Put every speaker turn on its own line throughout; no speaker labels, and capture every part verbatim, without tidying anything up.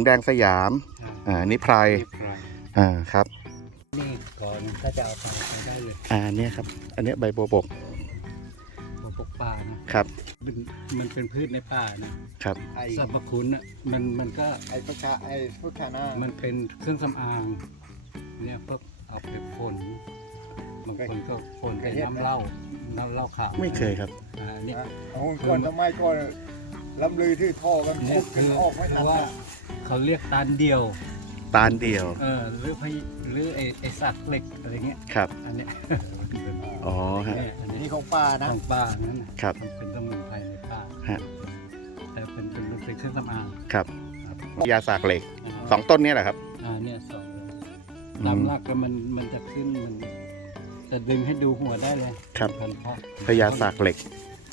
แดงสยามอ่านี่ไพรอ่าครับ
นี่ก่อนถ้าจะเอาไปได้เลย
อ่าเนี่ยครับอันนี้ใบบัวบก
บัวบกป่านะครับมันมันเป็นพืชในป่านะครับสรรพคุณอ่ะมันมันก็
ไอ้พุทธาไอ้พุทธานา
มันเป็นเครื่องสำอางเนี่ยพวกเอาไปพ่นบางคนก็พ่นไปน้ำเหล้าน้ำเหล้าขาว
ไม่เคยครับ
อ่าเนี่ย
ก่อนทำไมก่อนล้ำลือที่ท่อกัน
เนี่ยคือว่าเขาเรียกตาลเดียว
ตาลเดียว
เออหรือพหรือไอ้ไอ้สักเหล็กอะไรเงี้ย
ครับ
อันเนี้ย
อ๋อฮะ
อันนี้ของป้านะ
ของป้านั่นครับเป็นสมุนไพรในป้าฮะแต่เป็นเป็นเป็นเครื่องสำอาง
ครับยาสากเหล็กสองต้นนี้แหละครับ
อ่าเนี่ยสองตามรากแล้วมันมันจะขึ้นมันจะดึงให้ดูหัวได้เลย
ครับพญาสากเหล็ก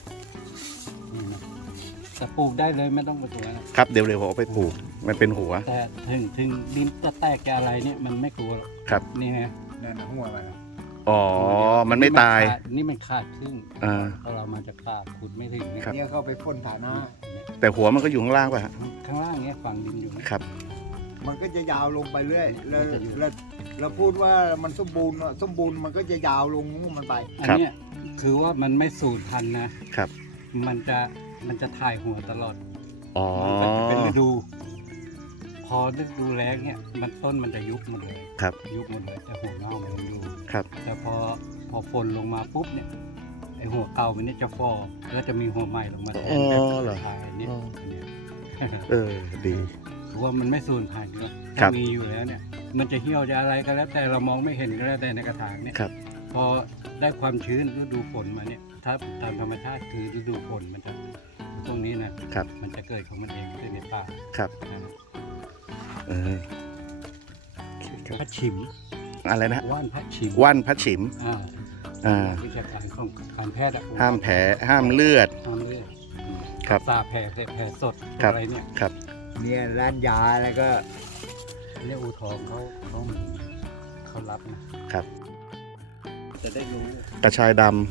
จะปลูกได้เลยไม่ต้องไปตัวนะครับ
เดี๋ยวเดี๋ยวผมเอาไปปลูกมันเป็นหัว
แต่ถึงถึงดินจะแตกอะไรเนี่ยมันไม่กลัว
ครับ
นี่ไง
นั่นหัวอะไร
อ๋อมันไม่ตาย
นี่มันขาดครึ่ง
อ่า
พอเรามาจะขาดขุดไม่ถึง
เนี่ยเข้าไปพ่นฐานะ
แต่หัวมันก็อยู่ข้างล่างป่ะ
ข้างล่างเนี้ยฝังดินอยู่
ครับ
มันก็จะยาวลงไปเรื่อยแล้วแล้วเราพูดว่ามันสมบูรณ์สมบูรณ์มันก็จะยาวลงมันไป
อันนี้คือว่ามันไม่สูญพันธุ์นะครับมันจะมันจะถ่ายหัวตลอด
อ๋อ
เป็นฤดูพอฤดูแล้งเนี่ยมันต้นมันจะยุบหมดเลย
ครับ
ยุบหมดเลยแต่หัวเน่ามันยังอยู่
ครับ
แต่พอพอฝนลงมาปุ๊บเนี่ยไอหัวเก่ามันเนี่ยจะฟอแล้วจะมีหัวใหม่ลงมาแทนอ๋
อเหรอ
เนี่ย
เออดี
ว่ามันไม่สูญพันธุ์
ก็
มีอยู่แล้วเนี่ยมันจะเหี่ยวจะอะไรก็แล้วแต่เรามองไม่เห็นก็แล้วแต่ในกระถางเนี่ยพอได้ความชื้นฤดูฝนมาเนี่ยถ้าตามธรรมชาติคือฤดูฝนมันจะตรงนี้นะครับมันจะเกิดของมันเองขึ้นในป่า
ครับเออ
พัดฉิม
อะไรนะ
ว่านพัดฉิม
ว่านพัดฉิม
อ่า
อ่า
วิชาการของการแพทย์
ห้ามแผลห้ามเลือด
ห้ามเลือด
ครับ
ตาแผลแผลสดอะไรเนี่ย
ครับ
เนี่ยร้านยาอะไรก็
เรียกอูทองเขาเขาเขารับนะครับจะได้รู้
กระชายดำ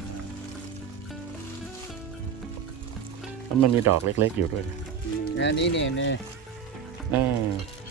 แล้วมันมีดอกเล็กๆอยู่ด้วย
อันนี้เนี่ยเนี่ย
อืม